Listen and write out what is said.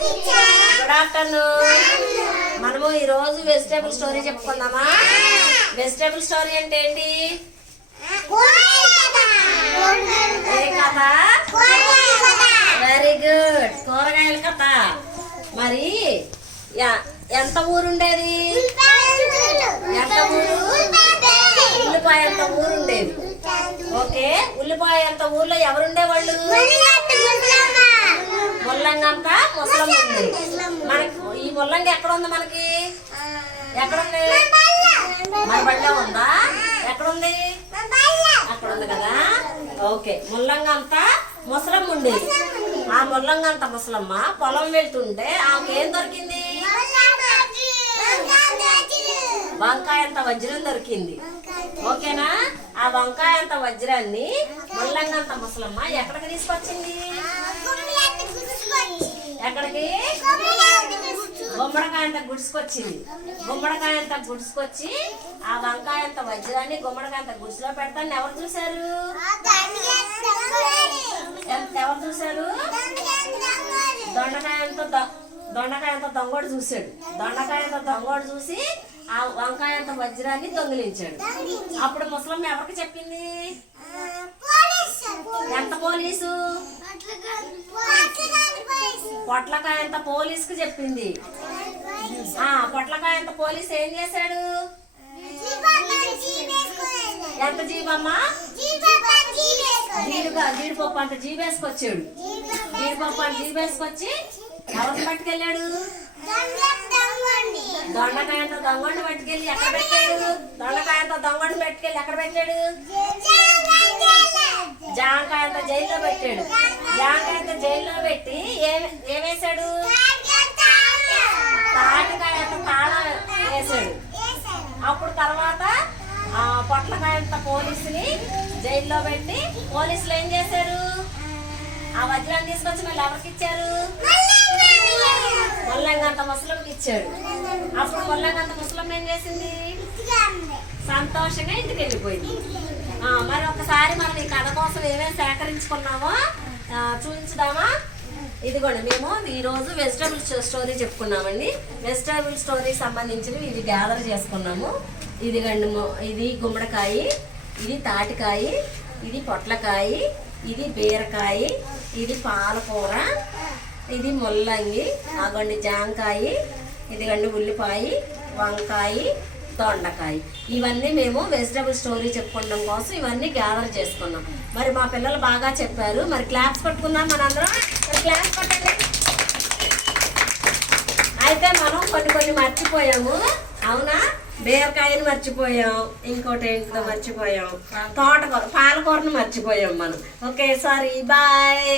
Good afternoon. మనము ఈరోజు vegetable story చెప్పుకుందామా? Vegetable story అంటే ఏంటి? కథ. వెరీ గుడ్, కూరగాయల కథ. మరి ఎంత ఊరుండేది? ఎంత ఊరు? ఉల్లిపాయ అంత ఊరుండేది. ఓకే, ఉల్లిపాయ అంత ఊర్లో ఎవరుండేవాళ్ళు? ముల్లంగంతా ముసలమ్మ ఉంది. మనకి ఈ ముల్లంగి ఎక్కడ ఉంది? మనకి ఎక్కడుంది? మన బళ్ళో ఉందా? ఎక్కడుంది? అక్కడ ఉంది కదా. ఓకే, ముల్లంగంతా ముసలమ్మ ఉండేది. ఆ ముల్లంగంత ముసలమ్మ పొలం వెళ్తుంటే ఆమెకి ఏం దొరికింది? వంకాయ అంత వజ్రం దొరికింది. ఓకేనా? ఆ వంకాయ అంత వజ్రాన్ని ముల్లంగంత ముసలమ్మ ఎక్కడికి తీసుకొచ్చింది? ఎక్కడికి? గుమ్మడికాయ అంత గుడిసుకొచ్చింది. గుమ్మడికాయ అంత గుడిసుకొచ్చి ఆ వంకాయ అంత వజ్రాన్ని గుమ్మడికాయ అంత గుడిసులో పెడతాను ఎవరు చూశారు? ఎవరు చూశారు? దొండకాయ అంత దొంగోడు చూశాడు. దొండకాయ అంత దొంగోడు చూసి ఆ వంకాయ అంత వజ్రాన్ని దొంగిలించాడు. అప్పుడు ముసలమ్మ ఎవరికి చెప్పింది? ఎంత పోలీసు? పొట్లకాయ అంత పోలీసుకు చెప్పింది. పొట్లకాయ అంత పోలీసు ఏం చేశాడు? ఎంత జీబమ్మా? జీడిపప్పు అంత జీబేసుకొచ్చాడు. జీడిపప్పు అంత జీబేసుకొచ్చి ఎవరిని పట్టుకెళ్ళాడు? దొండకాయ అంత దొంగని పట్టుకెళ్ళి ఎక్కడ పెట్టాడు? దొండకాయ అంత దొంగని పట్టుకెళ్ళి ఎక్కడ పెట్టాడు? జాంకాయ అంత జైల్లో పెట్టాడు. జాంకాయ అంత జైల్లో పెట్టి ఏమేశాడు? తాటికాయ అంత తాళం వేసాడు. అప్పుడు తర్వాత పొట్లకాయ అంత పోలీసుని జైల్లో పెట్టి పోలీసులు ఏం చేశారు? ఆ వజ్రాన్ని తీసుకొచ్చి మళ్ళీ ఎవరికి ఇచ్చారు? ముల్లంగంత ముసలంకి ఇచ్చాడు. అప్పుడు ముల్లంగంత ముసలం ఏం చేసింది? సంతోషంగా ఇంటికి వెళ్ళిపోయింది. మరి ఒకసారి మనం ఈ కథ కోసం ఏమేమి సేకరించుకున్నామో చూపించుదామా? ఇదిగోండి, మేము ఈరోజు వెజిటేబుల్ స్టోరీ చెప్పుకున్నామండి. వెజిటేబుల్ స్టోరీ సంబంధించినవి ఇవి గ్యాదర్ చేసుకున్నాము. ఇదిగండి, ఇది గుమ్మడికాయ, ఇది తాటికాయ, ఇది పొట్లకాయ, ఇది బీరకాయ, ఇది పాలకూర, ఇది ముల్లంగి, అగండి జాంకాయ, ఇదిగండి ఉల్లిపాయ, వంకాయ, దొండకాయ. ఇవన్నీ మేము వెజిటేబుల్ స్టోరీ చెప్పుకోవడం కోసం ఇవన్నీ గ్యాదర్ చేసుకున్నాం. మరి మా పిల్లలు బాగా చెప్పారు. మరి క్లాప్స్ పట్టుకున్నాం మనందరం. మరి క్లాప్స్ పట్టండి. అయితే మనం కొన్ని మర్చిపోయాము. అవునా? బీరకాయని మర్చిపోయాం, ఇంకోటి ఏంటో మర్చిపోయాం, తోటకూర పాలకూరను మర్చిపోయాం మనం. Okay, sorry, bye.